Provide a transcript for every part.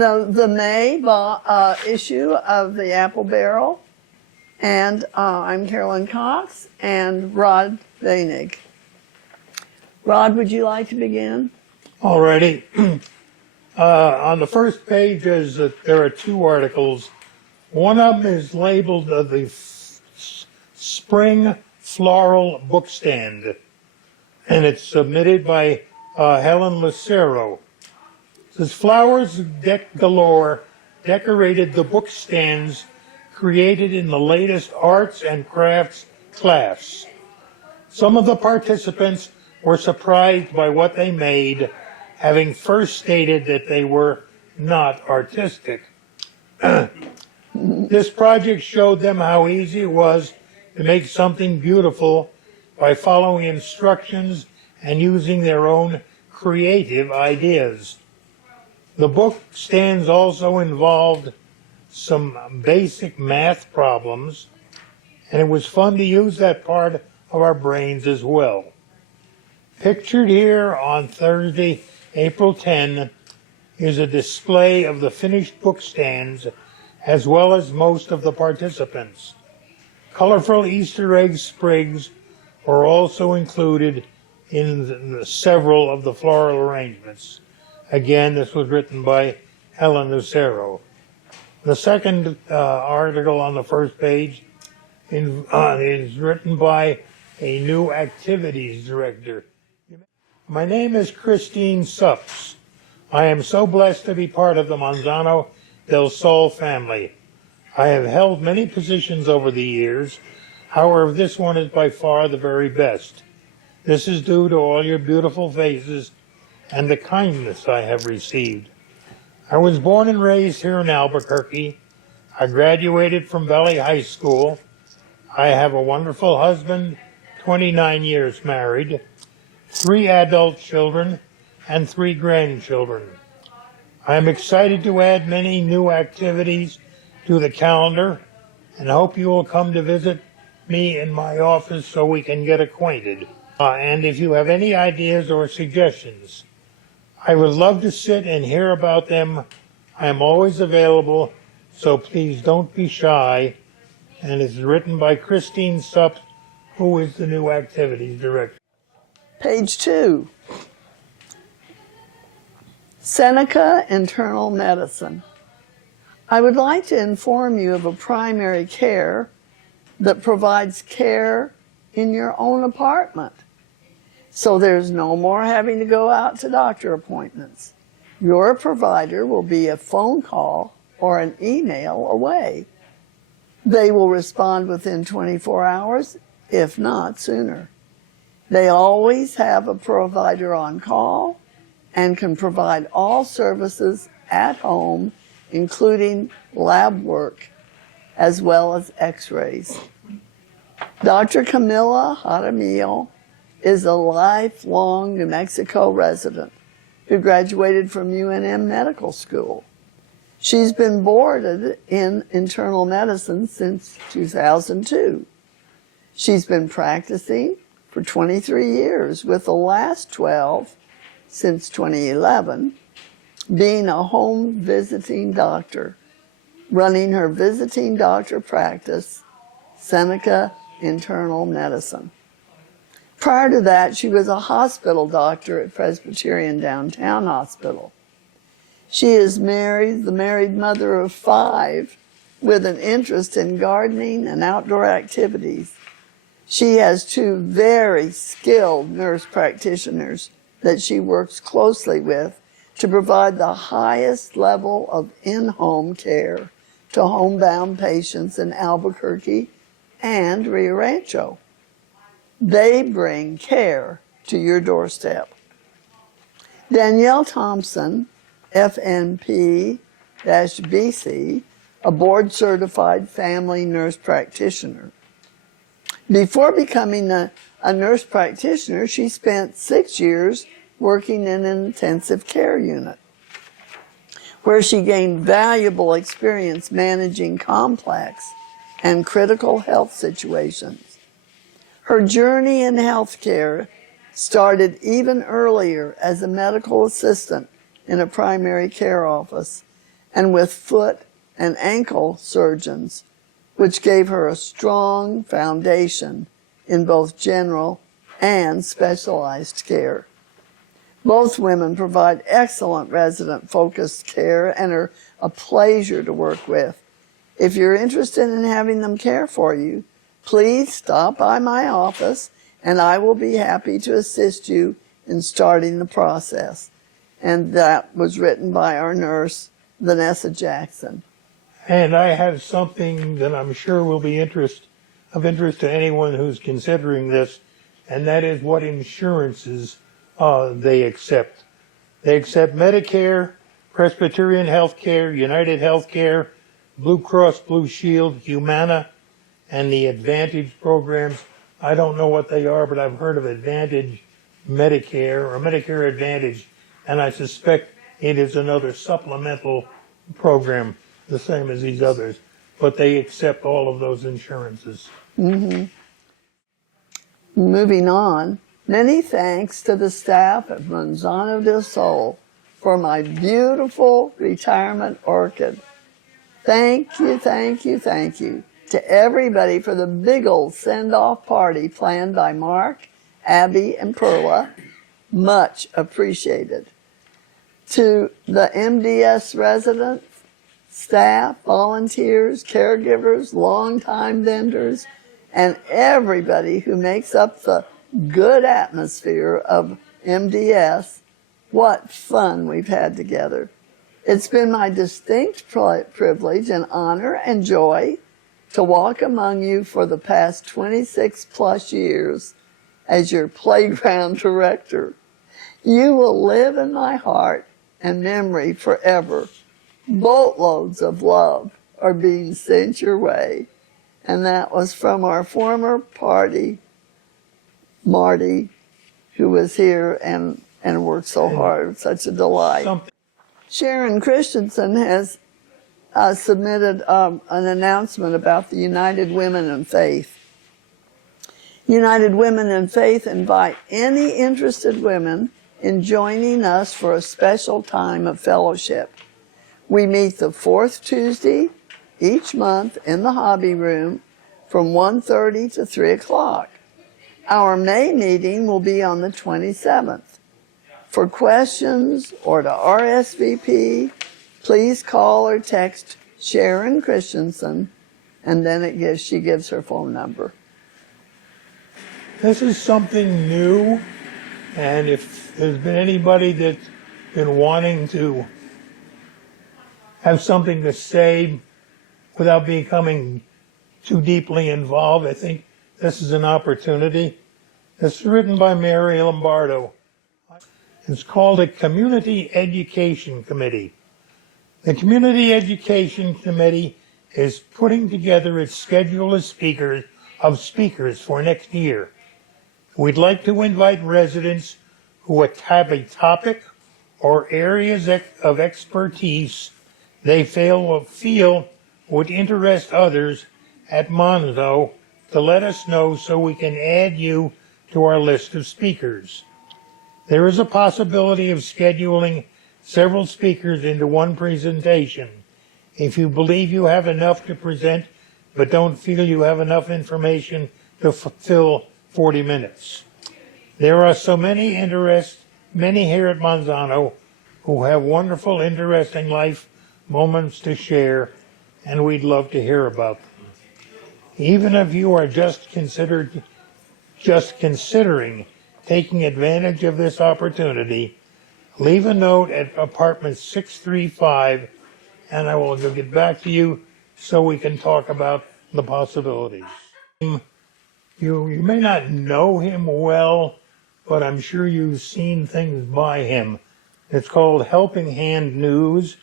reading the May issue of the Apple Barrel, and I'm Carolyn Cox and Rod Boenig. Rod, would you like to begin? Alrighty. On the first page there are two articles. One of them is labeled the Spring Floral Bookstand, and it's submitted by Helen Lucero. It says, flowers galore decorated the bookstands created in the latest arts and crafts class. Some of the participants were surprised by what they made, having first stated that they were not artistic. This project showed them how easy it was to make something beautiful by following instructions and using their own creative ideas. The book stands also involved some basic math problems, and it was fun to use that part of our brains as well. Pictured here on Thursday, April 10, is a display of the finished book stands as well as most of the participants. Colorful Easter egg sprigs are also included in several of the floral arrangements. Again, this was written by Helen Lucero. The second article on the first page is written by a new activities director. My name is Christine Supps. I am so blessed to be part of the Manzano del Sol family. I have held many positions over the years. However, this one is by far the very best. This is due to all your beautiful faces and the kindness I have received. I was born and raised here in Albuquerque. I graduated from Valley High School. I have a wonderful husband, 29 years married, 3 adult children, and 3 grandchildren. I am excited to add many new activities to the calendar and hope you will come to visit me in my office so we can get acquainted. And if you have any ideas or suggestions, I would love to sit and hear about them. I am always available, so please don't be shy. And it's written by Christine Supps, who is the new activities director. Page 2. Seneca Internal Medicine. I would like to inform you of a primary care that provides care in your own apartment. So there's no more having to go out to doctor appointments. Your provider will be a phone call or an email away. They will respond within 24 hours, if not sooner. They always have a provider on call and can provide all services at home, including lab work, as well as x-rays. Dr. Camila Jaramillo is a lifelong New Mexico resident who graduated from UNM Medical School. She's been boarded in internal medicine since 2002. She's been practicing for 23 years, with the last 12 since 2011 being a home visiting doctor, running her visiting doctor practice, Seneca Internal Medicine. Prior to that, she was a hospital doctor at Presbyterian Downtown Hospital. She is married, the married mother of 5, with an interest in gardening and outdoor activities. She has 2 very skilled nurse practitioners that she works closely with to provide the highest level of in-home care to homebound patients in Albuquerque and Rio Rancho. They bring care to your doorstep. Danielle Thompson, FNP-BC, a board-certified family nurse practitioner. Before becoming a nurse practitioner, she spent 6 years working in an intensive care unit, where she gained valuable experience managing complex and critical health situations. Her journey in healthcare started even earlier as a medical assistant in a primary care office and with foot and ankle surgeons, which gave her a strong foundation in both general and specialized care. Both women provide excellent resident-focused care and are a pleasure to work with. If you're interested in having them care for you, please stop by my office and I will be happy to assist you in starting the process. And that was written by our nurse, Vanessa Jackson. And I have something that I'm sure will be of interest to anyone who's considering this, and that is what insurances they accept. They accept Medicare, Presbyterian Healthcare, United Healthcare, Blue Cross Blue Shield, Humana, and the Advantage programs. I don't know what they are, but I've heard of Advantage Medicare or Medicare Advantage, and I suspect it is another supplemental program, the same as these others, but they accept all of those insurances. Moving on, many thanks to the staff at Manzano del Sol for my beautiful retirement orchid. Thank you, thank you, thank you to everybody for the big old send-off party planned by Mark, Abby, and Perla. Much appreciated. To the MdS residents, staff, volunteers, caregivers, longtime vendors, and everybody who makes up the good atmosphere of MdS, what fun we've had together. It's been my distinct privilege and honor and joy to walk among you for the past 26 plus years as your playground director. You will live in my heart and memory forever. Boatloads of love are being sent your way. And that was from our former party, Marty, who was here and worked so hard. Such a delight. Sharon Christensen has submitted an announcement about the United Women in Faith. United Women in Faith invite any interested women in joining us for a special time of fellowship. We meet the fourth Tuesday each month in the hobby room from 1:30 to 3 o'clock. Our May meeting will be on the 27th. For questions or to RSVP, please call or text Sharon Christensen, and then she gives her phone number. This is something new, and if there's been anybody that's been wanting to have something to say without becoming too deeply involved, I think this is an opportunity. It's written by Mary Lombardo. It's called a Community Education Committee. The Community Education Committee is putting together its schedule of speakers for next year. We'd like to invite residents who have a topic or areas of expertise they feel would interest others at Monzo to let us know so we can add you to our list of speakers. There is a possibility of scheduling several speakers into one presentation. If you believe you have enough to present but don't feel you have enough information to fill 40 minutes. There are so many here at Monzano who have wonderful, interesting life moments to share, and we'd love to hear about them. Even if you are just considering taking advantage of this opportunity, leave a note at apartment 635, and I will get back to you so we can talk about the possibilities. You may not know him well, but I'm sure you've seen things by him. It's called Helping Hand News,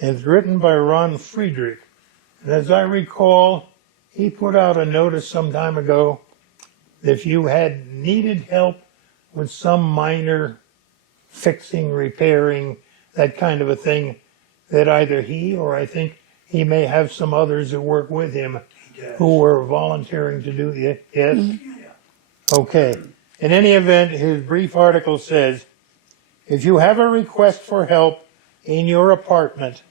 and it's written by Ron Friedrich. And as I recall, he put out a notice some time ago that if you had needed help with some minor fixing, repairing, that kind of a thing, that either he or I think he may have some others that work with him who were volunteering to do it. Yes? Mm-hmm. Okay. In any event, his brief article says, if you have a request for help in your apartment,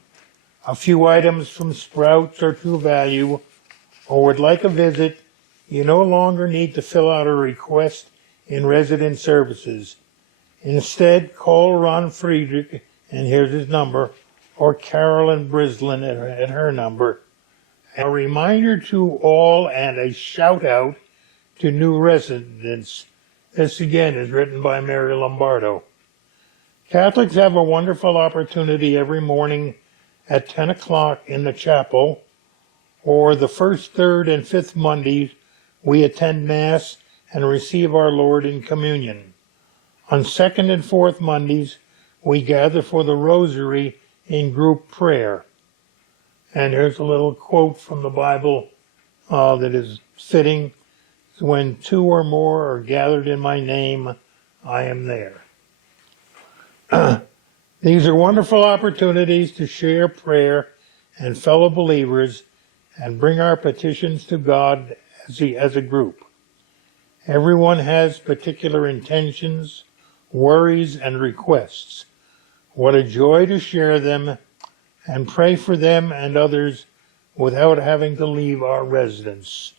a few items from Sprouts or True Value, or would like a visit, you no longer need to fill out a request in resident services. Instead, call Ron Friedrich, and here's his number, or Carolyn Brislin at her number. A reminder to all and a shout out to new residents. This again is written by Mary Lombardo. Catholics have a wonderful opportunity every morning at 10 o'clock in the chapel, or the first, third, and fifth Mondays we attend Mass and receive our Lord in communion. On second and fourth Mondays, we gather for the Rosary in group prayer. And here's a little quote from the Bible that is fitting. When two or more are gathered in my name, I am there. These are wonderful opportunities to share prayer and fellow believers and bring our petitions to God as a group. Everyone has particular intentions, worries, and requests. What a joy to share them and pray for them and others without having to leave our residence.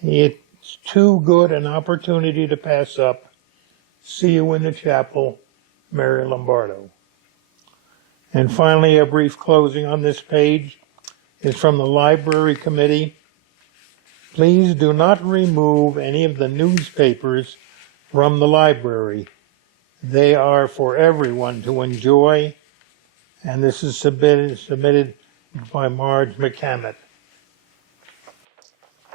It's too good an opportunity to pass up. See you in the chapel, Mary Lombardo. And finally, a brief closing on this page is from the Library Committee. Please do not remove any of the newspapers from the library. They are for everyone to enjoy, and this is submitted by Marge McCammett.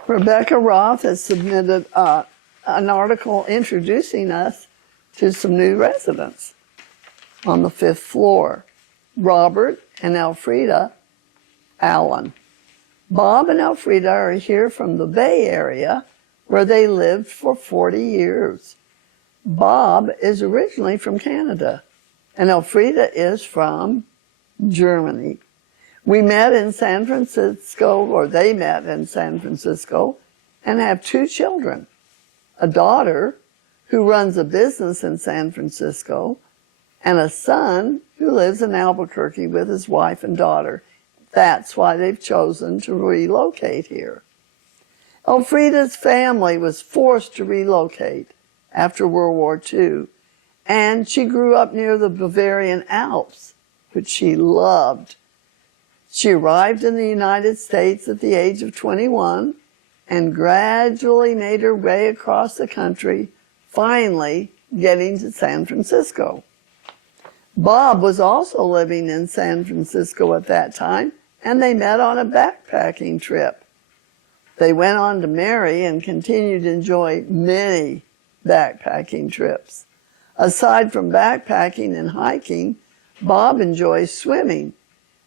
Rebecca Roth has submitted an article introducing us to some new residents on the 5th floor, Robert and Elfrida Allen. Bob and Elfrida are here from the Bay Area, where they lived for 40 years. Bob is originally from Canada, and Elfrida is from Germany. We met in San Francisco, or they met in San Francisco, and have 2 children, a daughter who runs a business in San Francisco, and a son who lives in Albuquerque with his wife and daughter. That's why they've chosen to relocate here. Elfrida's family was forced to relocate after World War II, and she grew up near the Bavarian Alps, which she loved. She arrived in the United States at the age of 21 and gradually made her way across the country, finally getting to San Francisco. Bob was also living in San Francisco at that time, and they met on a backpacking trip. They went on to marry and continued to enjoy many backpacking trips. Aside from backpacking and hiking, Bob enjoys swimming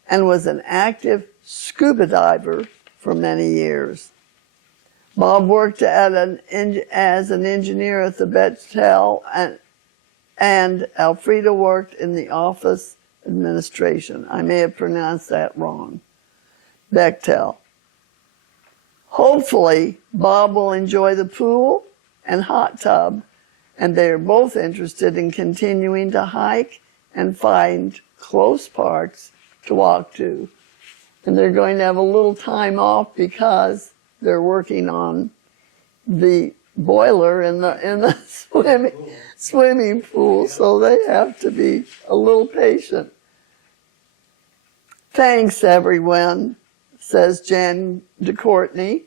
and was an active scuba diver for many years. Bob worked as an engineer at the Bechtel, and Elfrida worked in the office administration. I may have pronounced that wrong. Bechtel. Hopefully, Bob will enjoy the pool and hot tub, and they are both interested in continuing to hike and find close parks to walk to. And they're going to have a little time off because they're working on the boiler in the swimming pool, so they have to be a little patient. Thanks, everyone, says Jan DeCourtney,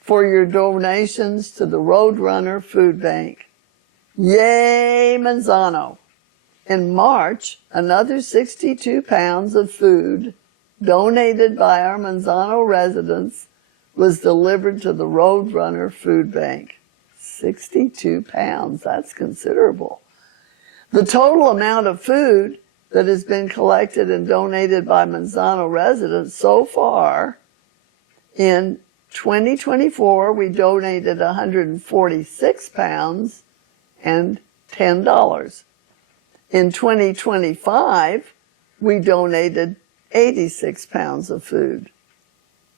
for your donations to the Roadrunner Food Bank. Yay, Manzano! In March, another 62 pounds of food donated by our Manzano residents was delivered to the Roadrunner Food Bank. 62 pounds, that's considerable. The total amount of food that has been collected and donated by Manzano residents so far, in 2024, we donated 146 pounds and $10. In 2025, we donated 86 pounds of food.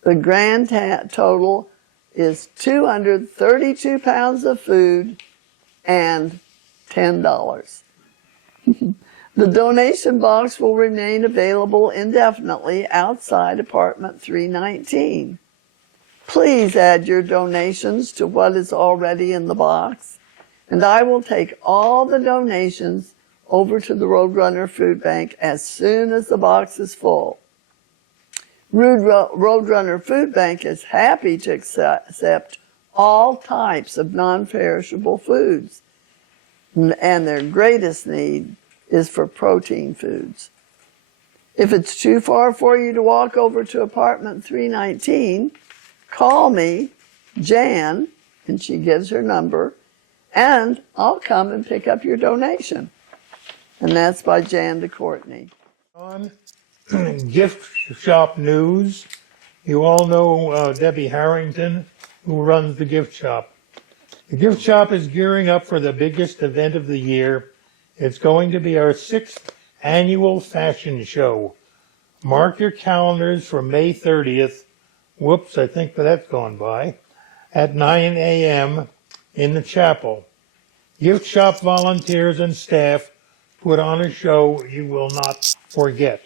The grand total is 232 pounds of food and $10. The donation box will remain available indefinitely outside apartment 319. Please add your donations to what is already in the box, and I will take all the donations over to the Roadrunner Food Bank as soon as the box is full. Roadrunner Food Bank is happy to accept all types of non-perishable foods, and their greatest need is for protein foods. If it's too far for you to walk over to apartment 319, call me, Jan, and she gives her number, and I'll come and pick up your donation. And that's by Jan to Courtney. On gift shop news, you all know Debbie Harrington, who runs the gift shop. The gift shop is gearing up for the biggest event of the year. It's going to be our 6th annual fashion show. Mark your calendars for May 30th. Whoops, I think that's gone by. At 9 a.m. in the chapel. Gift shop volunteers and staff put on a show you will not forget.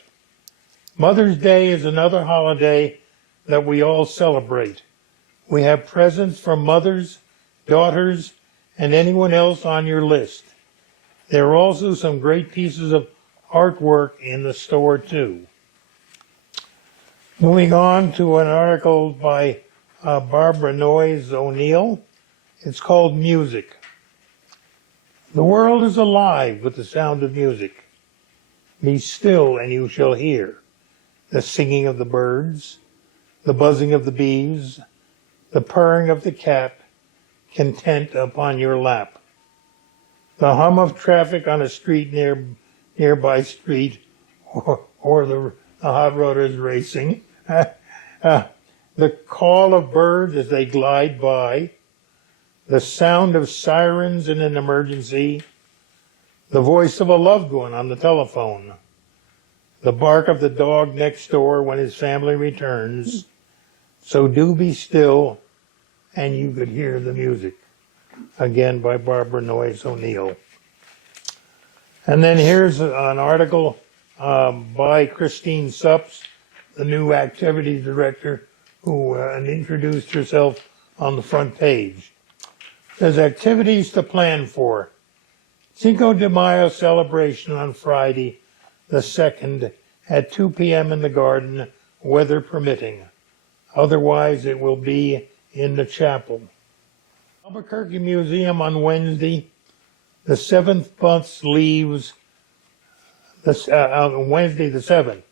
Mother's Day is another holiday that we all celebrate. We have presents for mothers, daughters, and anyone else on your list. There are also some great pieces of artwork in the store too. Moving on to an article by Barbara Noyes O'Neill. It's called Music. The world is alive with the sound of music. Be still and you shall hear the singing of the birds, the buzzing of the bees, the purring of the cat, content upon your lap. The hum of traffic on a street nearby street, or the hot rodders racing. The call of birds as they glide by, the sound of sirens in an emergency, the voice of a loved one on the telephone, the bark of the dog next door when his family returns. So do be still, and you could hear the music. Again, by Barbara Noyes O'Neill. And then here's an article by Christine Supps, the new activities director, who introduced herself on the front page. There's activities to plan for. Cinco de Mayo celebration on Friday, the 2nd, at 2 p.m. in the garden, weather permitting. Otherwise, it will be in the chapel. Albuquerque Museum on Wednesday. The 7th bus leaves Wednesday the 7th.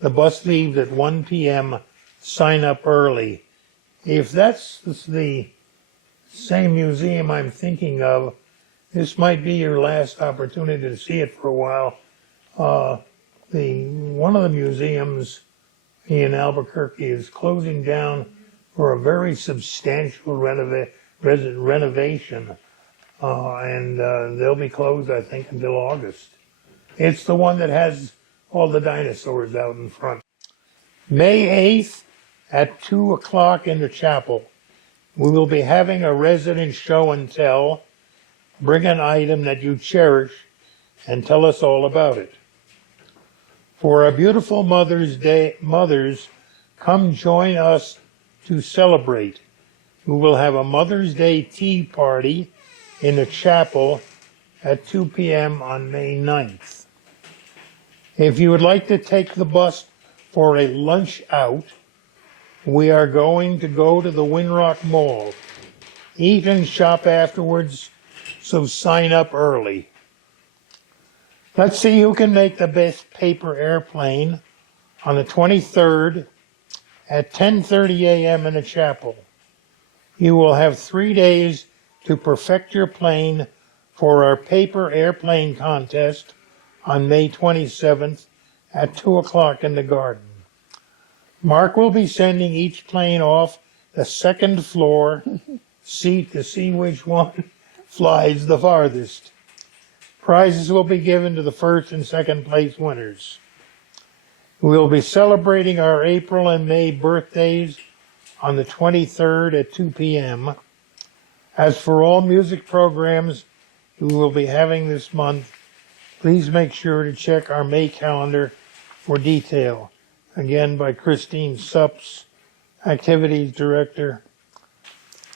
The bus leaves at 1 p.m. Sign up early. If that's the same museum I'm thinking of, this might be your last opportunity to see it for a while. One of the museums in Albuquerque is closing down for a very substantial renovation, and they'll be closed, I think, until August. It's the one that has all the dinosaurs out in front. May 8th at 2 o'clock in the chapel. We will be having a resident show and tell. Bring an item that you cherish and tell us all about it. For a beautiful Mother's Day, mothers, come join us to celebrate. We will have a Mother's Day tea party in the chapel at 2 p.m. on May 9th. If you would like to take the bus for a lunch out, we are going to go to the Winrock Mall. Eat and shop afterwards, so sign up early. Let's see who can make the best paper airplane on the 23rd at 10:30 a.m. in the chapel. You will have 3 days to perfect your plane for our paper airplane contest on May 27th at 2 o'clock in the garden. Mark will be sending each plane off the second floor seat to see which one flies the farthest. Prizes will be given to the first and second place winners. We will be celebrating our April and May birthdays on the 23rd at 2 p.m. As for all music programs we will be having this month, Please make sure to check our May calendar for detail. Again, by Christine Supps, Activities Director.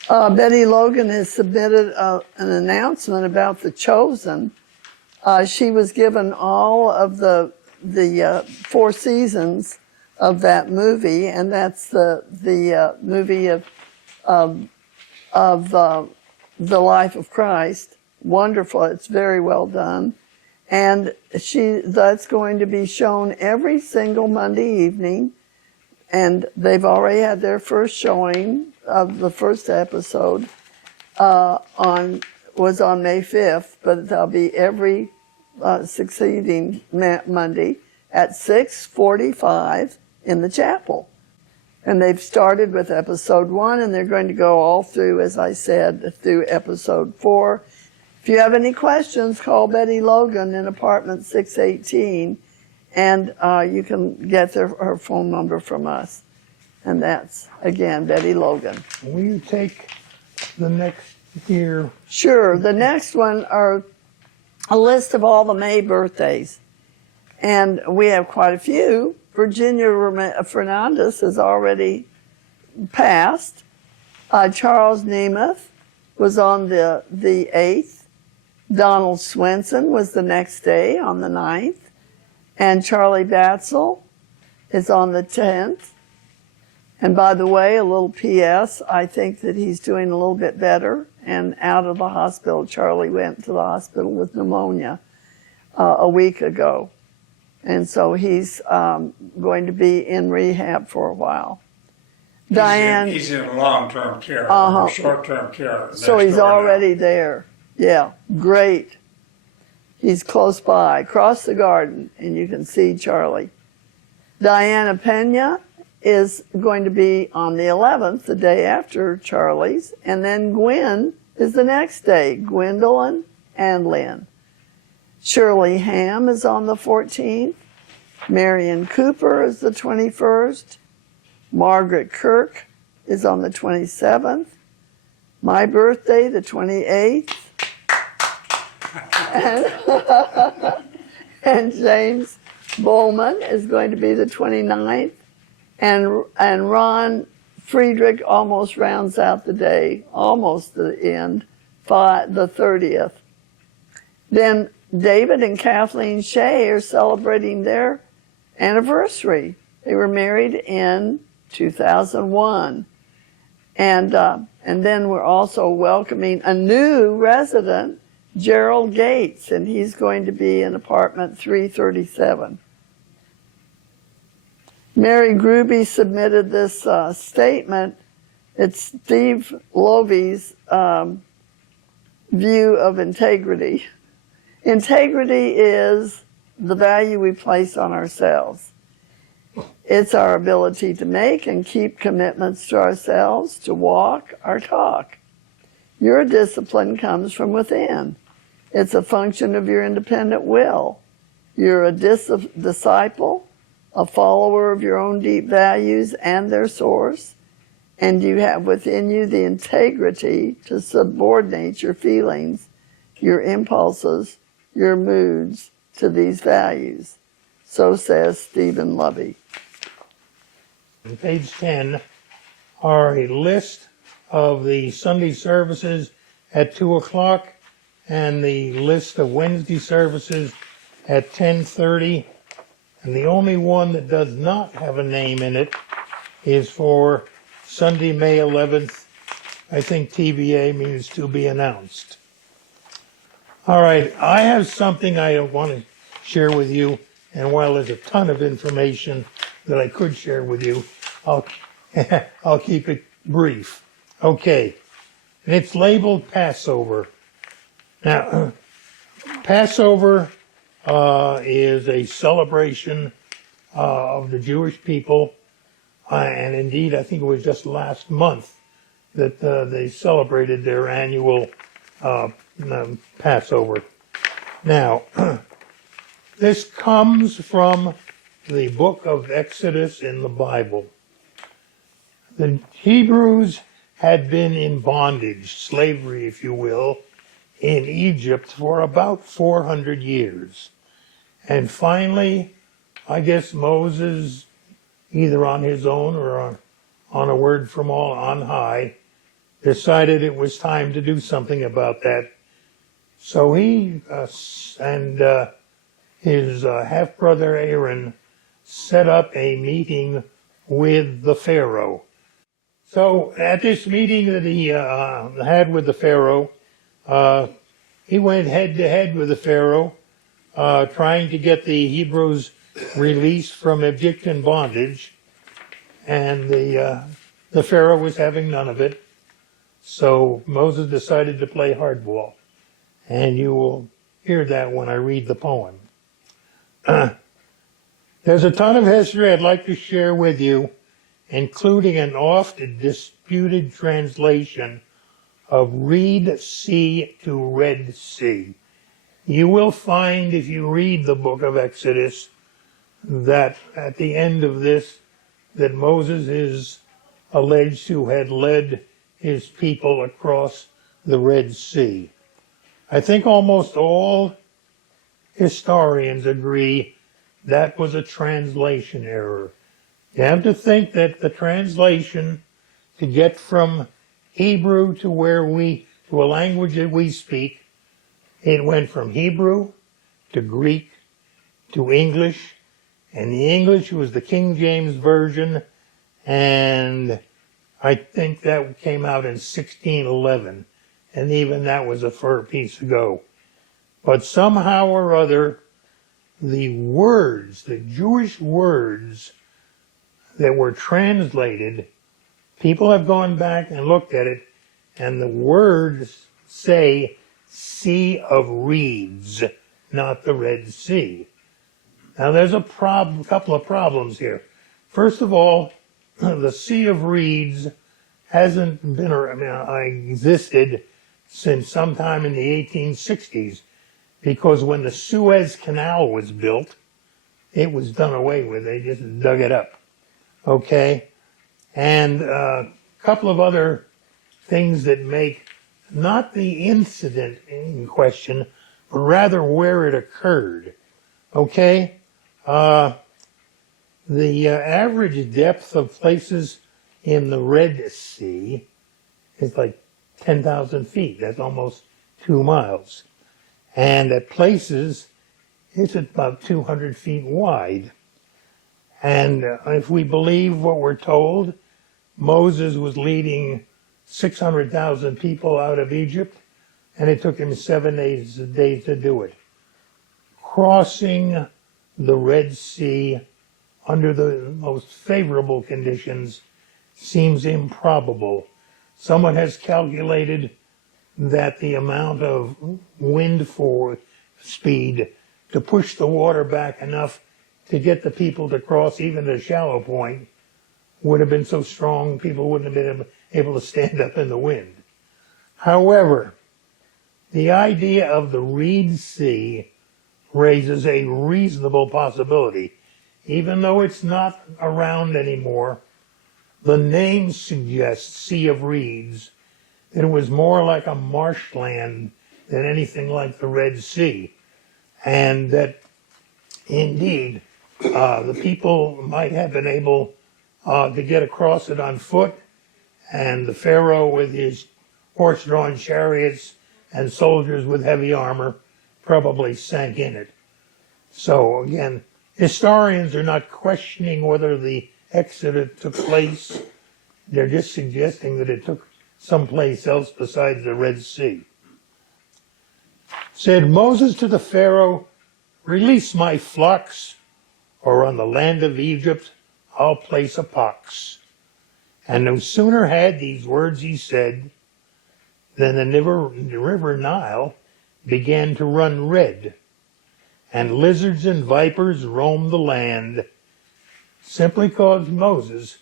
Betty Logan has submitted an announcement about The Chosen. She was given all of the 4 seasons of that movie, and that's the movie of the life of Christ. Wonderful. It's very well done. And that's going to be shown every single Monday evening. And they've already had their first showing of the first episode was on May 5th, but there'll be every succeeding Monday at 6:45 in the chapel. And they've started with episode 1, and they're going to go all through, as I said, through episode 4. If you have any questions, call Betty Logan in apartment 618, and you can get her phone number from us. And that's, again, Betty Logan. Will you take the next here? Sure. The next one are a list of all the May birthdays. And we have quite a few. Virginia Fernandez has already passed. Charles Nemeth was on the 8th. Donald Swenson was the next day on the 9th. And Charlie Batzel is on the 10th. And by the way, a little P.S., I think that he's doing a little bit better and out of the hospital. Charlie went to the hospital with pneumonia a week ago. And so he's going to be in rehab for a while. Diane. He's in long-term care, short-term care. So he's already there. Yeah, great. He's close by, across the garden, and you can see Charlie. Diana Pena is going to be on the 11th, the day after Charlie's, and then Gwen is the next day, Gwendolyn and Lynn. Shirley Ham is on the 14th. Marion Cooper is the 21st. Margaret Kirk is on the 27th. My birthday, the 28th. And James Bowman is going to be the 29th. And Ron Friedrich almost rounds out the day, almost the end, the 30th. Then David and Kathleen Shea are celebrating their anniversary. They were married in 2001. And then we're also welcoming a new resident, Gerald Gates, and he's going to be in apartment 337. Mary Gruby submitted this statement. It's Steve Lovey's view of integrity. Integrity is the value we place on ourselves. It's our ability to make and keep commitments to ourselves, to walk our talk. Your discipline comes from within. It's a function of your independent will. You're a disciple, a follower of your own deep values and their source, and you have within you the integrity to subordinate your feelings, your impulses, your moods to these values. So says Stephen Lovey. On page 10 are a list of the Sunday services at 2 o'clock and the list of Wednesday services at 10:30. And the only one that does not have a name in it is for Sunday, May 11th. I think TBA means to be announced. All right, I have something I want to share with you. And while there's a ton of information that I could share with you, I'll keep it brief. Okay, and it's labeled Passover. Now, Passover is a celebration of the Jewish people, and indeed, I think it was just last month that they celebrated their annual Passover. Now, this comes from the book of Exodus in the Bible. The Hebrews had been in bondage, slavery, if you will, in Egypt for about 400 years. And finally, I guess Moses, either on his own or on a word from on high, decided it was time to do something about that. So he and his half-brother Aaron set up a meeting with the Pharaoh. So at this meeting that he had with the Pharaoh, he went head-to-head with the Pharaoh, trying to get the Hebrews released from Egyptian bondage, and the Pharaoh was having none of it. So Moses decided to play hardball, and you will hear that when I read the poem. There's a ton of history I'd like to share with you, including an oft disputed translation of Reed Sea to Red Sea. You will find, if you read the book of Exodus, that at the end of this, that Moses is alleged to have led his people across the Red Sea. I think almost all historians agree that was a translation error. You have to think that the translation to get from Hebrew to to a language that we speak, it went from Hebrew to Greek to English, and the English was the King James Version, and I think that came out in 1611, and even that was a fur piece ago. But somehow or other, the words, the Jewish words that were translated, people have gone back and looked at it, and the words say Sea of Reeds, not the Red Sea. Now there's a couple of problems here. First of all, the Sea of Reeds hasn't been existed since sometime in the 1860s, because when the Suez Canal was built, it was done away with. They just dug it up. Okay? And a couple of other things that make not the incident in question, but rather where it occurred. Okay? The average depth of places in the Red Sea is like 10,000 feet. That's almost 2 miles. And at places, it's about 200 feet wide. And if we believe what we're told, Moses was leading 600,000 people out of Egypt, and it took him 7 days to do it. Crossing the Red Sea under the most favorable conditions seems improbable. Someone has calculated that the amount of wind force speed to push the water back enough to get the people to cross even the shallow point would have been so strong people wouldn't have been able to stand up in the wind. However, the idea of the Reed Sea raises a reasonable possibility. Even though it's not around anymore, the name suggests Sea of Reeds, that it was more like a marshland than anything like the Red Sea. And that, indeed, the people might have been able to get across it on foot, and the Pharaoh with his horse-drawn chariots and soldiers with heavy armor probably sank in it. So, again, historians are not questioning whether the exodus took place. They're just suggesting that it took someplace else besides the Red Sea. Said Moses to the Pharaoh, "Release my flocks, or on the land of Egypt I'll place a pox." And no sooner had these words he said, than the river Nile began to run red, and lizards and vipers roamed the land, simply because Moses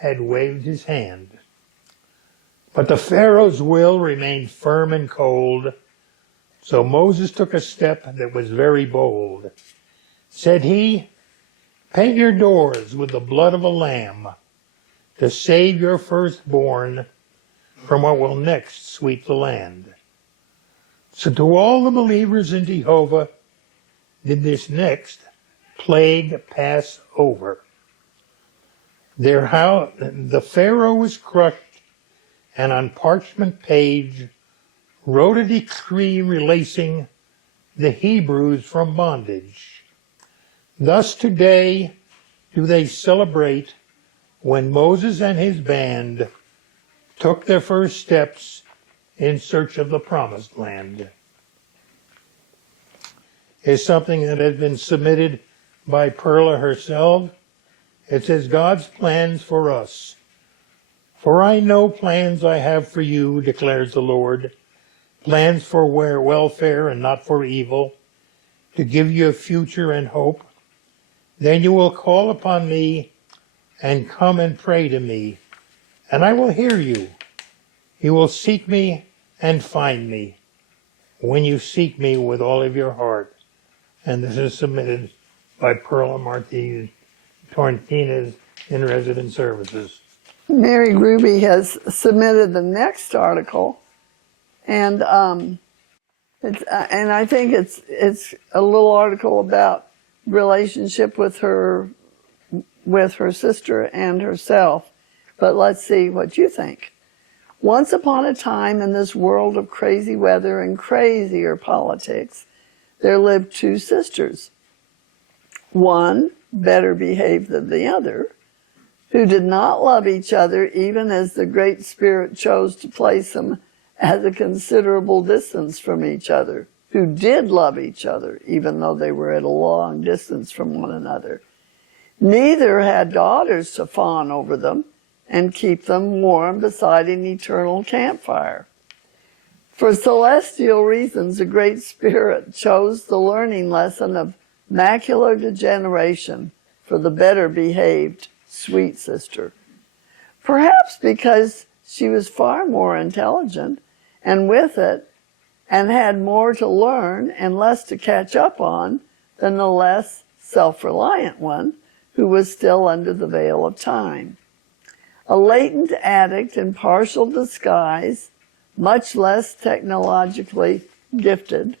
had waved his hand. But the Pharaoh's will remained firm and cold, so Moses took a step that was very bold. Said he, "Paint your doors with the blood of a lamb, to save your firstborn from what will next sweep the land." So to all the believers in Jehovah did this next plague pass over. The Pharaoh was crushed, and on parchment page wrote a decree releasing the Hebrews from bondage. Thus today do they celebrate when Moses and his band took their first steps in search of the promised land. Is something that has been submitted by Perla herself. It says, God's plans for us. For I know plans I have for you, declares the Lord, plans for welfare and not for evil, to give you a future and hope. Then you will call upon me and come and pray to me, and I will hear you. You will seek me and find me when you seek me with all of your heart. And this is submitted by Perla Torntinez in Resident Services. Mary Ruby has submitted the next article, and I think it's a little article about relationship with her sister and herself. But let's see what you think. Once upon a time in this world of crazy weather and crazier politics, there lived two sisters. One, better behaved than the other, who did not love each other even as the Great Spirit chose to place them at a considerable distance from each other, who did love each other even though they were at a long distance from one another. Neither had daughters to fawn over them and keep them warm beside an eternal campfire. For celestial reasons, the Great Spirit chose the learning lesson of macular degeneration for the better behaved sweet sister. Perhaps because she was far more intelligent and with it and had more to learn and less to catch up on than the less self-reliant one who was still under the veil of time. A latent addict in partial disguise, much less technically gifted,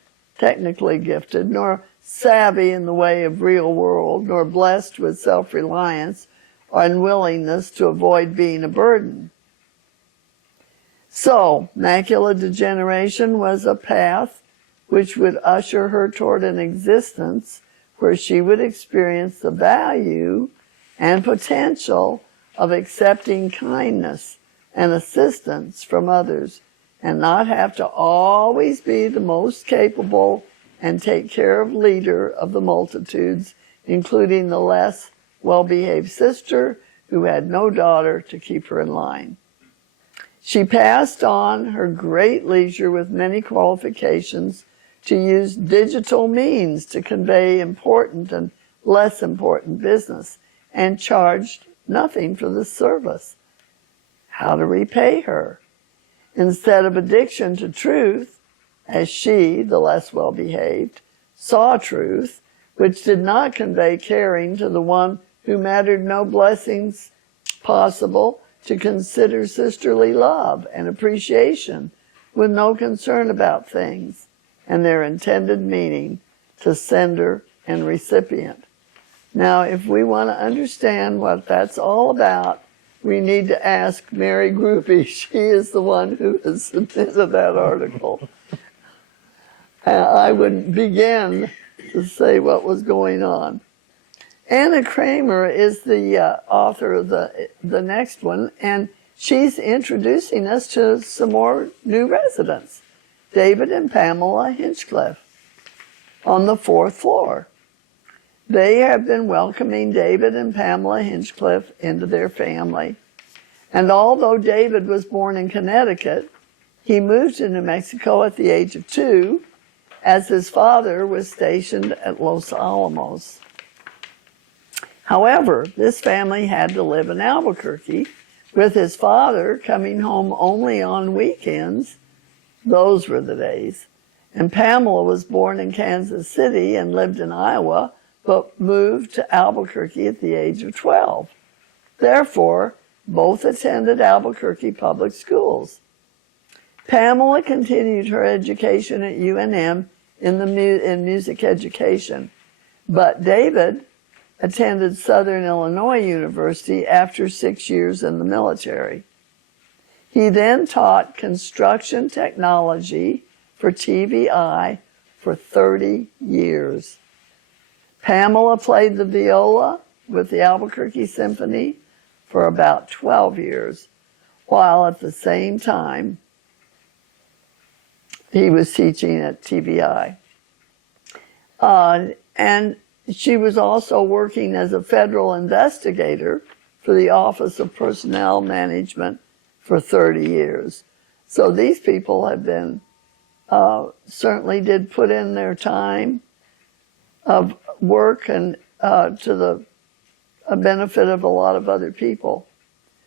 nor savvy in the way of real world, nor blessed with self-reliance or unwillingness to avoid being a burden. So, macular degeneration was a path which would usher her toward an existence where she would experience the value and potential of accepting kindness and assistance from others and not have to always be the most capable and take care of leader of the multitudes, including the less well-behaved sister who had no daughter to keep her in line. She passed on her great leisure with many qualifications to use digital means to convey important and less important business and charged nothing for the service. How to repay her? Instead of addiction to truth, as she, the less well-behaved, saw truth, which did not convey caring to the one who mattered no blessings possible to consider sisterly love and appreciation with no concern about things and their intended meaning to sender and recipient. Now, if we want to understand what that's all about, we need to ask Mary Groupie. She is the one who has submitted that article. I wouldn't begin to say what was going on. Anna Kramer is the author of the next one, and she's introducing us to some more new residents, David and Pamela Hinchcliffe, on the 4th floor. They have been welcoming David and Pamela Hinchcliffe into their family. And although David was born in Connecticut, he moved to New Mexico at the age of 2, as his father was stationed at Los Alamos. However, this family had to live in Albuquerque, with his father coming home only on weekends. Those were the days. And Pamela was born in Kansas City and lived in Iowa, but moved to Albuquerque at the age of 12. Therefore, both attended Albuquerque public schools. Pamela continued her education at UNM in music education, but David attended Southern Illinois University after 6 years in the military. He then taught construction technology for TVI for 30 years. Pamela played the viola with the Albuquerque Symphony for about 12 years, while at the same time he was teaching at TVI. And she was also working as a federal investigator for the Office of Personnel Management for 30 years. So these people have been, certainly did put in their time of work and to the benefit of a lot of other people.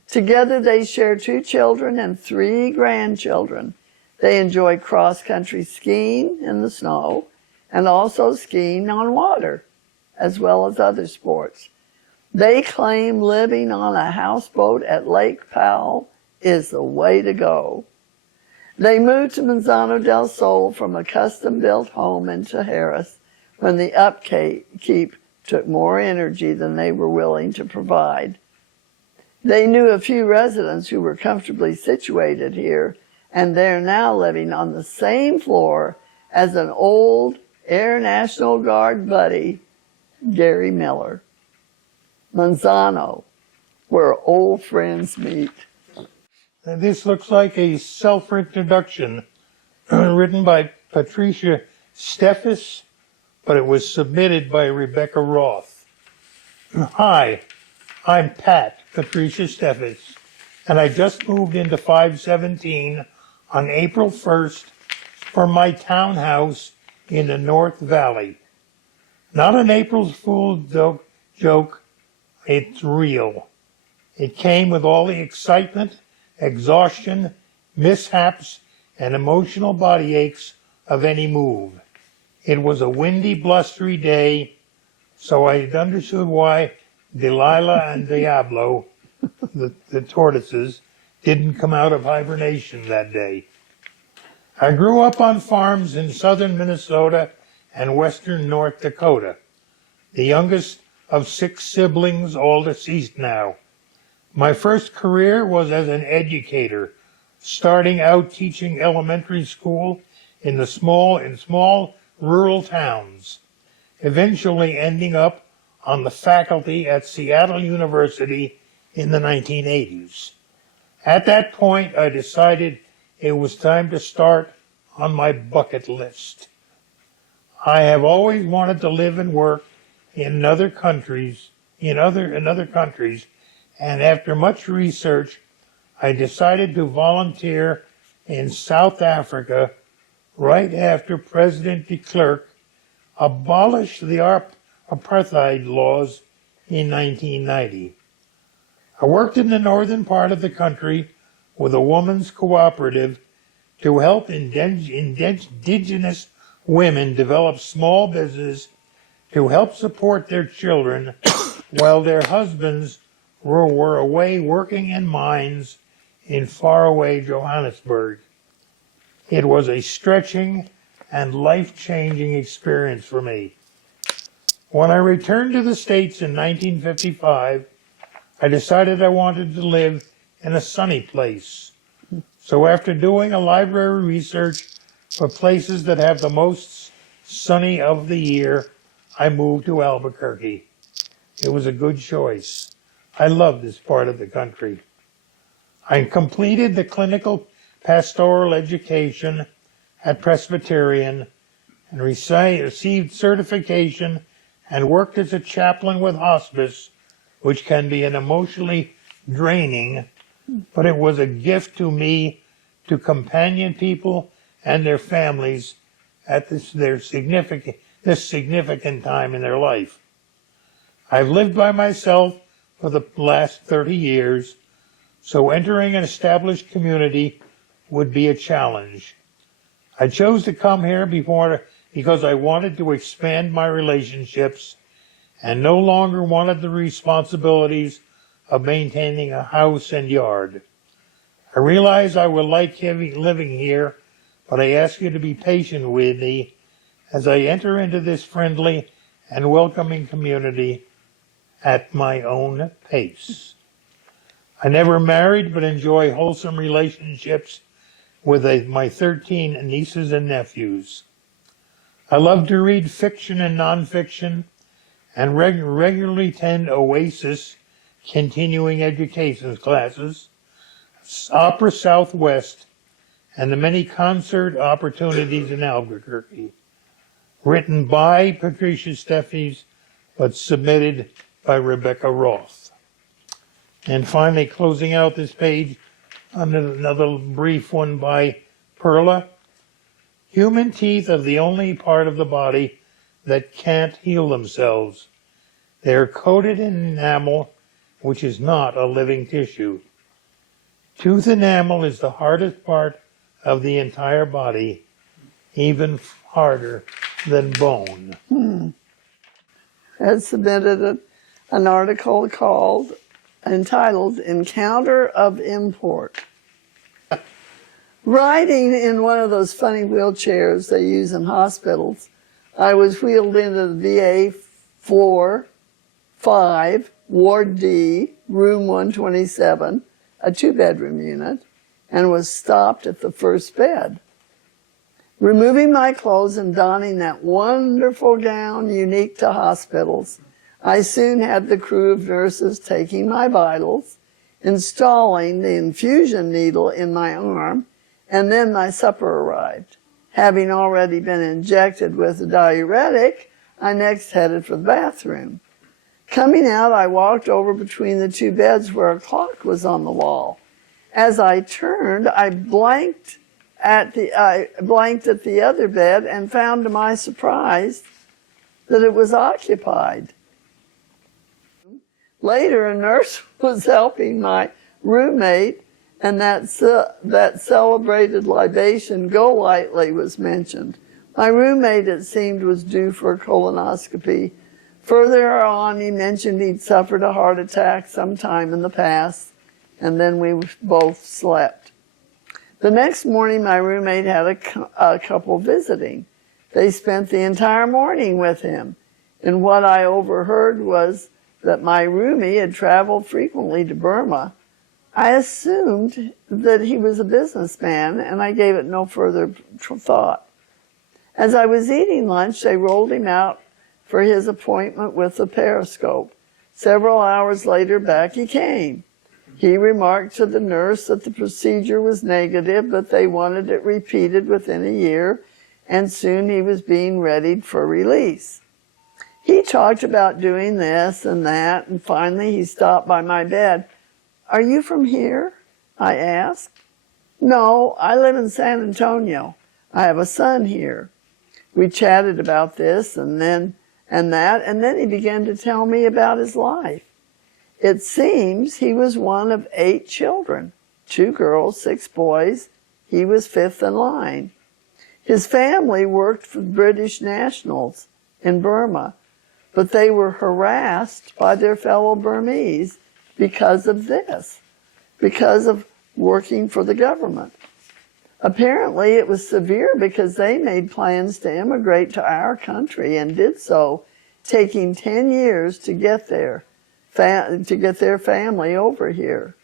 Together they share 2 children and 3 grandchildren. They enjoy cross-country skiing in the snow and also skiing on water, as well as other sports. They claim living on a houseboat at Lake Powell is the way to go. They moved to Manzano del Sol from a custom-built home in Tijeras when the upkeep took more energy than they were willing to provide. They knew a few residents who were comfortably situated here, and they're now living on the same floor as an old Air National Guard buddy, Gary Miller. Manzano, where old friends meet. And this looks like a self-introduction written by Patricia Steffes, but it was submitted by Rebecca Roth. Hi, I'm Patricia Steffes, and I just moved into 517 on April 1st from my townhouse in the North Valley. Not an April Fool's joke, it's real. It came with all the excitement, exhaustion, mishaps, and emotional body aches of any move. It was a windy, blustery day, so I understood why Delilah and Diablo, the tortoises, didn't come out of hibernation that day. I grew up on farms in southern Minnesota and western North Dakota, the youngest of 6 siblings, all deceased now. My first career was as an educator, starting out teaching elementary school in small rural towns, eventually ending up on the faculty at Seattle University in the 1980s. At that point, I decided it was time to start on my bucket list. I have always wanted to live and work in other countries, and after much research, I decided to volunteer in South Africa right after President de Klerk abolished the apartheid laws in 1990. I worked in the northern part of the country with a women's cooperative to help indigenous women develop small business to help support their children while their husbands were away working in mines in faraway Johannesburg. It was a stretching and life-changing experience for me. When I returned to the States in 1955, I decided I wanted to live in a sunny place. So after doing a library research for places that have the most sunny of the year, I moved to Albuquerque. It was a good choice. I love this part of the country. I completed the clinical pastoral education at Presbyterian and received certification and worked as a chaplain with hospice, which can be an emotionally draining, but it was a gift to me to companion people and their families at this significant time in their life. I've lived by myself for the last 30 years, so entering an established community would be a challenge. I chose to come here because I wanted to expand my relationships and no longer wanted the responsibilities of maintaining a house and yard. I realize I will like living here, but I ask you to be patient with me as I enter into this friendly and welcoming community at my own pace. I never married, but enjoy wholesome relationships with my 13 nieces and nephews. I love to read fiction and nonfiction and regularly attend Oasis continuing education classes, Opera Southwest, and the many concert opportunities in Albuquerque. Written by Patricia Steffes, but submitted by Rebecca Roth. And finally, closing out this page, another brief one by Perla. Human teeth are the only part of the body that can't heal themselves. They are coated in enamel, which is not a living tissue. Tooth enamel is the hardest part of the entire body, even harder than bone. Had submitted an article entitled Encounter of Import. Riding in one of those funny wheelchairs they use in hospitals, I was wheeled into the VA floor 5, Ward D, room 127, a 2-bedroom unit, and was stopped at the first bed. Removing my clothes and donning that wonderful gown unique to hospitals, I soon had the crew of nurses taking my vitals, installing the infusion needle in my arm, and then my supper arrived. Having already been injected with a diuretic, I next headed for the bathroom. Coming out, I walked over between the 2 beds where a clock was on the wall. As I turned, I blanked at the other bed and found to my surprise that it was occupied. Later, a nurse was helping my roommate, and that celebrated libation, Go Lightly, was mentioned. My roommate, it seemed, was due for a colonoscopy. Further on, he mentioned he'd suffered a heart attack sometime in the past, and then we both slept. The next morning, my roommate had a couple visiting. They spent the entire morning with him, and what I overheard was that my roomie had traveled frequently to Burma. I assumed that he was a businessman, and I gave it no further thought. As I was eating lunch, they rolled him out for his appointment with the periscope. Several hours later, back he came. He remarked to the nurse that the procedure was negative, but they wanted it repeated within a year, and soon he was being readied for release. He talked about doing this and that, and finally he stopped by my bed. "Are you from here?" I asked. "No, I live in San Antonio. I have a son here." We chatted about this and then he began to tell me about his life. It seems he was one of 8 children, 2 girls, 6 boys. He was 5th in line. His family worked for British nationals in Burma, but they were harassed by their fellow Burmese because of this, because of working for the government. Apparently it was severe because they made plans to immigrate to our country and did so, taking 10 years to get their family over here.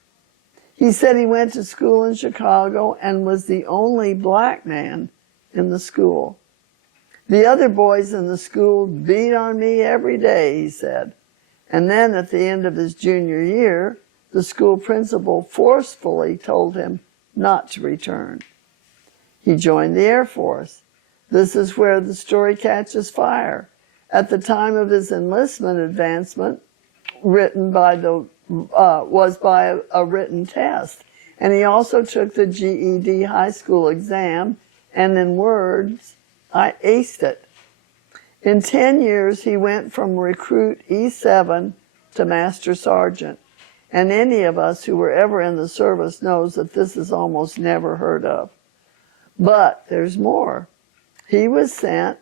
He said he went to school in Chicago and was the only black man in the school. The other boys in the school beat on me every day, he said. And then at the end of his junior year, the school principal forcefully told him not to return. He joined the Air Force. This is where the story catches fire. At the time of his enlistment, advancement was by a written test. And he also took the GED high school exam, and in words, I aced it. In 10 years, he went from recruit E7 to master sergeant. And any of us who were ever in the service knows that this is almost never heard of. But there's more. He was sent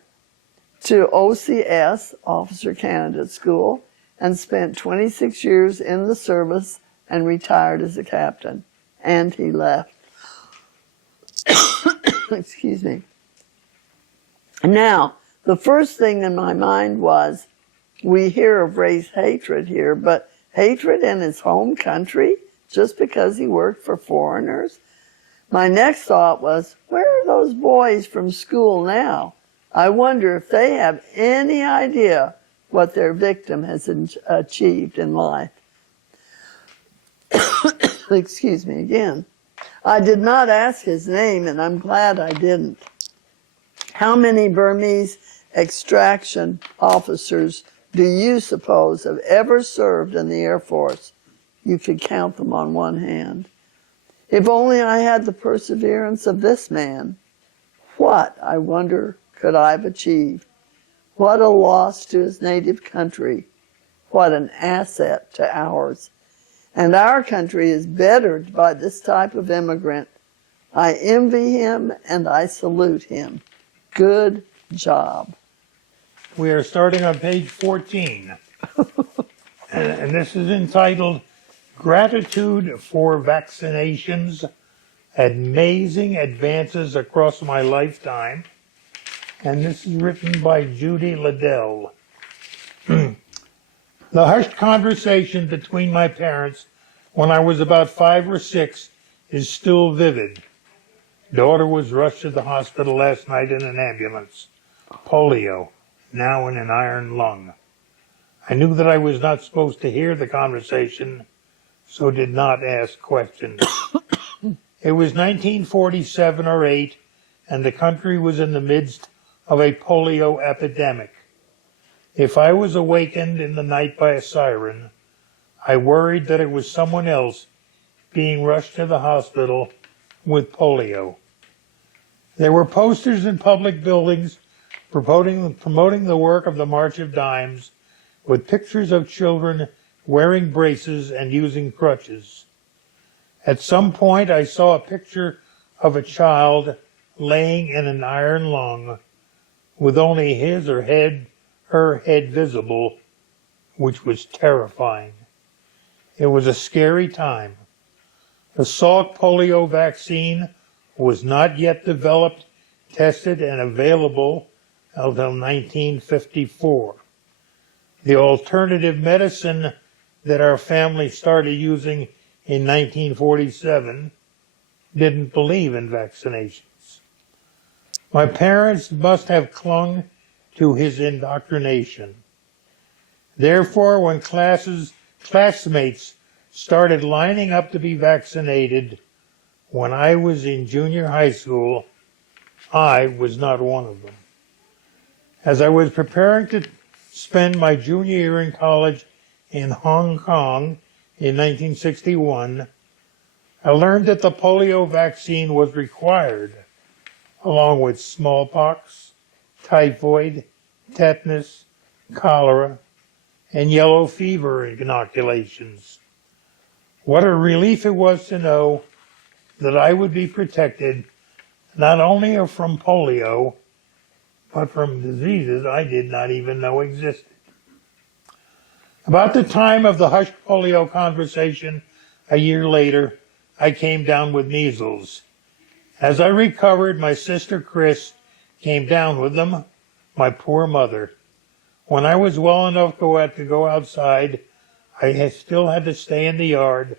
to OCS, Officer Candidate School, and spent 26 years in the service and retired as a captain. and he left. Excuse me. Now, the first thing in my mind was, we hear of race hatred here, but hatred in his home country just because he worked for foreigners? My next thought was, where are those boys from school now? I wonder if they have any idea what their victim has achieved in life. Excuse me again. I did not ask his name, and I'm glad I didn't. How many Burmese extraction officers do you suppose have ever served in the Air Force? You could count them on one hand. If only I had the perseverance of this man. What, I wonder, could I have achieved? What a loss to his native country. What an asset to ours. And our country is bettered by this type of immigrant. I envy him and I salute him. Good job. We are starting on page 14. And this is entitled Gratitude for Vaccinations, Amazing Advances Across My Lifetime. And this is written by Judy Liddell. The hushed conversation between my parents when I was about 5 or 6 is still vivid. Daughter was rushed to the hospital last night in an ambulance. Polio, now in an iron lung. I knew that I was not supposed to hear the conversation, so did not ask questions. It was 1947 or 8, and the country was in the midst of a polio epidemic. If I was awakened in the night by a siren, I worried that it was someone else being rushed to the hospital with polio. There were posters in public buildings promoting the work of the March of Dimes with pictures of children wearing braces and using crutches. At some point, I saw a picture of a child laying in an iron lung with only his or her head visible, which was terrifying. It was a scary time. The Salk polio vaccine was not yet developed, tested, and available until 1954. The alternative medicine that our family started using in 1947 didn't believe in vaccinations. My parents must have clung to his indoctrination. Therefore, when classmates started lining up to be vaccinated when I was in junior high school, I was not one of them. As I was preparing to spend my junior year in college in Hong Kong in 1961, I learned that the polio vaccine was required, along with smallpox, typhoid, tetanus, cholera, and yellow fever inoculations. What a relief it was to know that I would be protected not only from polio, but from diseases I did not even know existed. About the time of the hushed polio conversation, a year later, I came down with measles. As I recovered, my sister Chris came down with them, my poor mother. When I was well enough to go outside, I still had to stay in the yard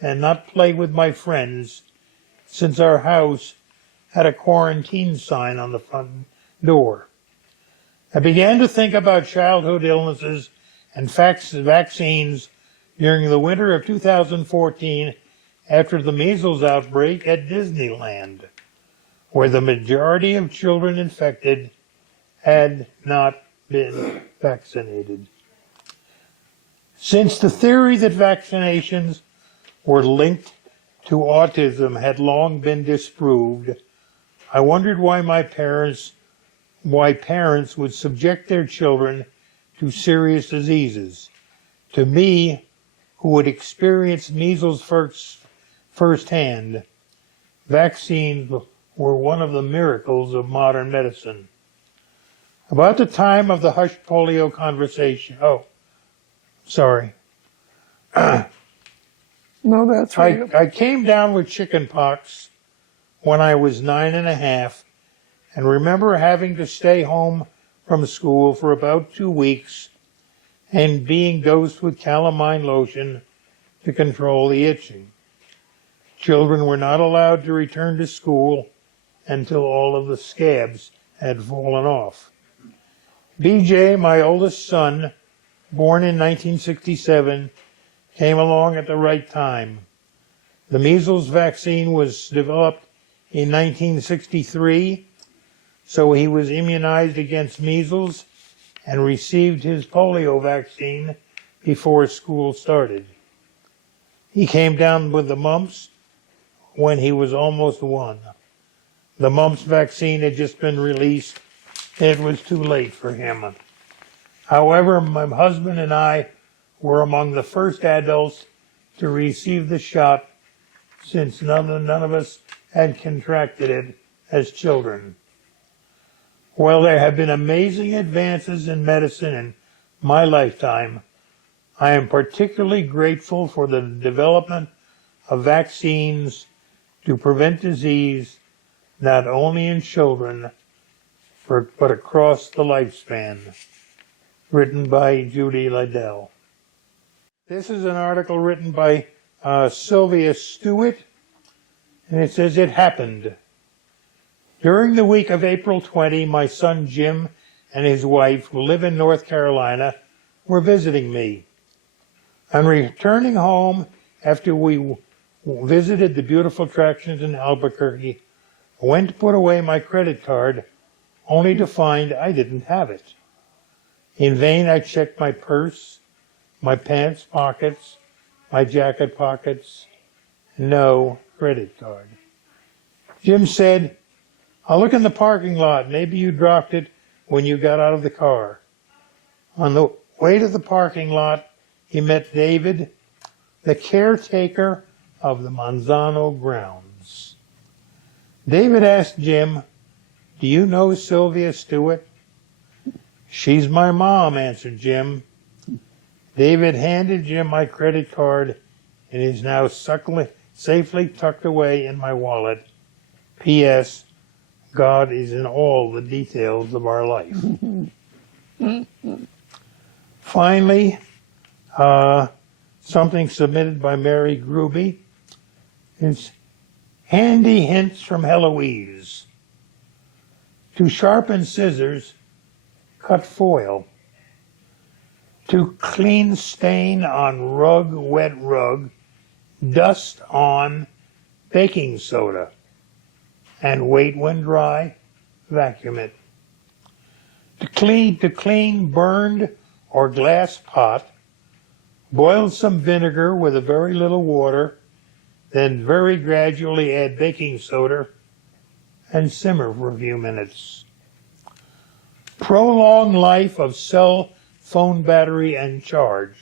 and not play with my friends, since our house had a quarantine sign on the front door. I began to think about childhood illnesses and vaccines during the winter of 2014 after the measles outbreak at Disneyland, where the majority of children infected had not been vaccinated. Since the theory that vaccinations were linked to autism had long been disproved, I wondered why parents would subject their children to serious diseases. To me, who had experienced measles firsthand, vaccines were one of the miracles of modern medicine. About the time of the hushed polio conversation, No, that's right. I came down with chicken pox when I was 9.5 and remember having to stay home from school for about 2 weeks and being dosed with calamine lotion to control the itching. Children were not allowed to return to school until all of the scabs had fallen off. BJ, my oldest son, born in 1967, came along at the right time. The measles vaccine was developed in 1963, so he was immunized against measles and received his polio vaccine before school started. He came down with the mumps when he was almost 1. The mumps vaccine had just been released, and it was too late for him. However, my husband and I were among the first adults to receive the shot since none of us had contracted it as children. While there have been amazing advances in medicine in my lifetime, I am particularly grateful for the development of vaccines to prevent disease not only in children, but across the lifespan. Written by Judy Liddell. This is an article written by Sylvia Stewart, and it says, "It happened. During the week of April 20, my son Jim and his wife, who live in North Carolina, were visiting me. On returning home after we visited the beautiful attractions in Albuquerque, I went to put away my credit card, only to find I didn't have it. In vain I checked my purse, my pants pockets, my jacket pockets. No credit card. Jim said, 'I'll look in the parking lot. Maybe you dropped it when you got out of the car.' On the way to the parking lot, he met David, the caretaker of the Manzano grounds. David asked Jim, 'Do you know Sylvia Stewart?' 'She's my mom,' answered Jim. David handed Jim my credit card and is now safely tucked away in my wallet. P.S. God is in all the details of our life." Finally, something submitted by Mary Gruby. It's handy hints from Heloise. To sharpen scissors, cut foil. To clean stain on rug, wet rug, dust on baking soda. And wait when dry, vacuum it. To clean burned or glass pot, boil some vinegar with a very little water, then very gradually add baking soda and simmer for a few minutes. Prolong life of cell phone battery and charge.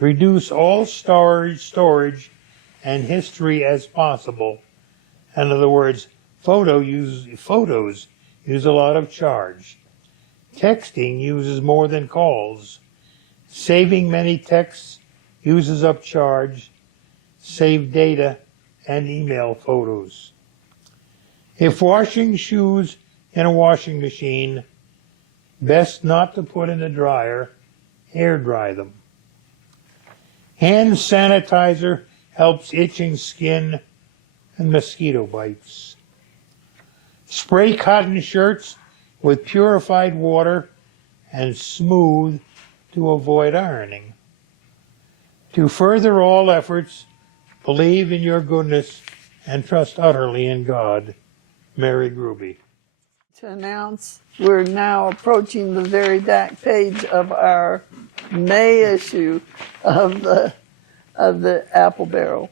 Reduce all storage and history as possible. In other words, photos use a lot of charge. Texting uses more than calls. Saving many texts uses up charge. Save data and email photos. If washing shoes in a washing machine, best not to put in the dryer, air dry them. Hand sanitizer helps itching skin and mosquito bites. Spray cotton shirts with purified water and smooth to avoid ironing. To further all efforts, believe in your goodness and trust utterly in God. Mary Gruby. To announce we're now approaching the very back page of our May issue of the Apple Barrel.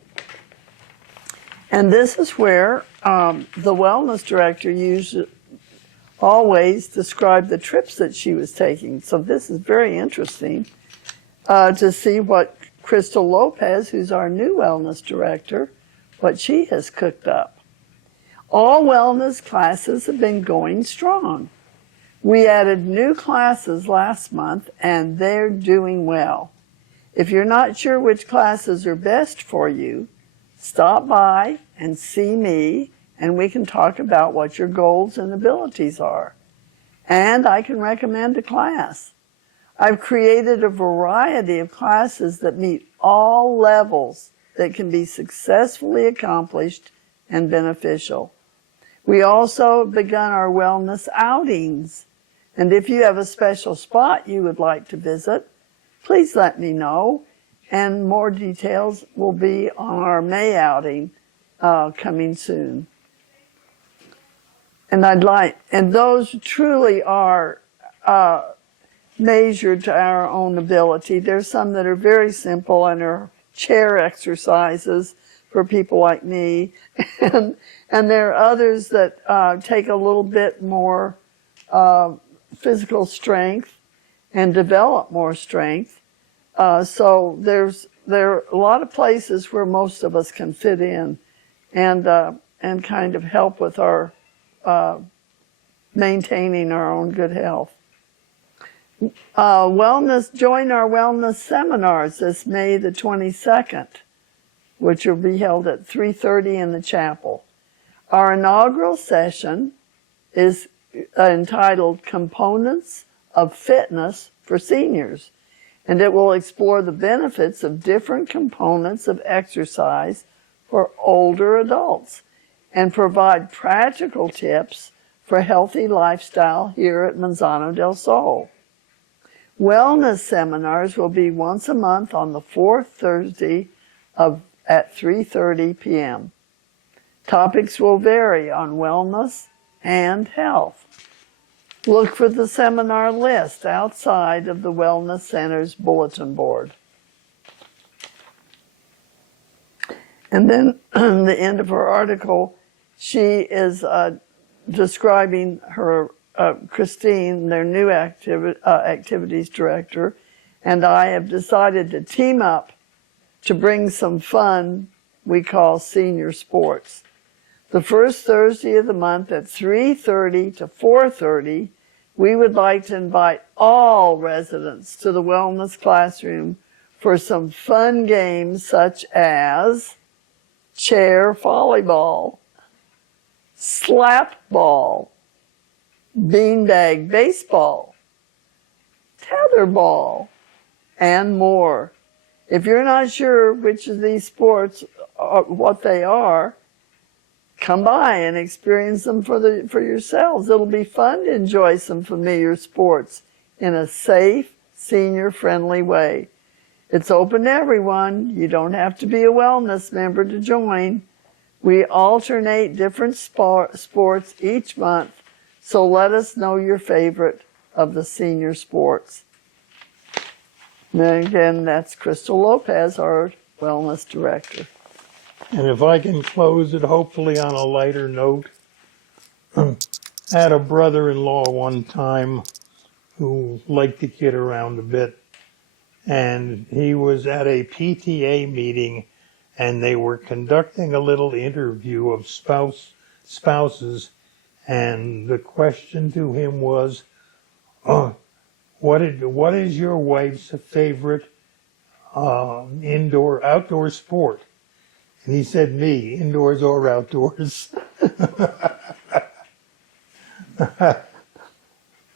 And this is where the wellness director always described the trips that she was taking. So this is very interesting to see what Crystal Lopez, who's our new wellness director, what she has cooked up. All wellness classes have been going strong. We added new classes last month, and they're doing well. If you're not sure which classes are best for you, stop by and see me, and we can talk about what your goals and abilities are. And I can recommend a class. I've created a variety of classes that meet all levels that can be successfully accomplished and beneficial. We also have begun our wellness outings. And if you have a special spot you would like to visit, please let me know. And more details will be on our May outing coming soon. And those truly are measured to our own ability. There's some that are very simple and are chair exercises for people like me. And there are others that take a little bit more physical strength and develop more strength. So there are a lot of places where most of us can fit in and kind of help with our maintaining our own good health. Join our wellness seminars this May the 22nd, which will be held at 3:30 in the chapel. Our inaugural session is entitled Components of Fitness for Seniors, and it will explore the benefits of different components of exercise for older adults and provide practical tips for healthy lifestyle here at Manzano del Sol. Wellness seminars will be once a month on the fourth Thursday at 3:30 p.m. Topics will vary on wellness and health. Look for the seminar list outside of the Wellness Center's bulletin board. And then at the end of her article, she is describing her Christine, their new activities director, and I have decided to team up to bring some fun we call senior sports. The first Thursday of the month at 3:30 to 4:30, we would like to invite all residents to the wellness classroom for some fun games such as chair volleyball, slap ball, beanbag baseball, tetherball, and more. If you're not sure which of these sports are what they are, come by and experience them for yourselves. It'll be fun to enjoy some familiar sports in a safe, senior-friendly way. It's open to everyone. You don't have to be a wellness member to join. We alternate different sports each month, so let us know your favorite of the senior sports. And again, that's Crystal Lopez, our wellness director. And if I can close it, hopefully on a lighter note, I had a brother-in-law one time who liked to kid around a bit, and he was at a PTA meeting, and they were conducting a little interview of spouses, and the question to him was, what is your wife's favorite outdoor sport? And he said, me, indoors or outdoors.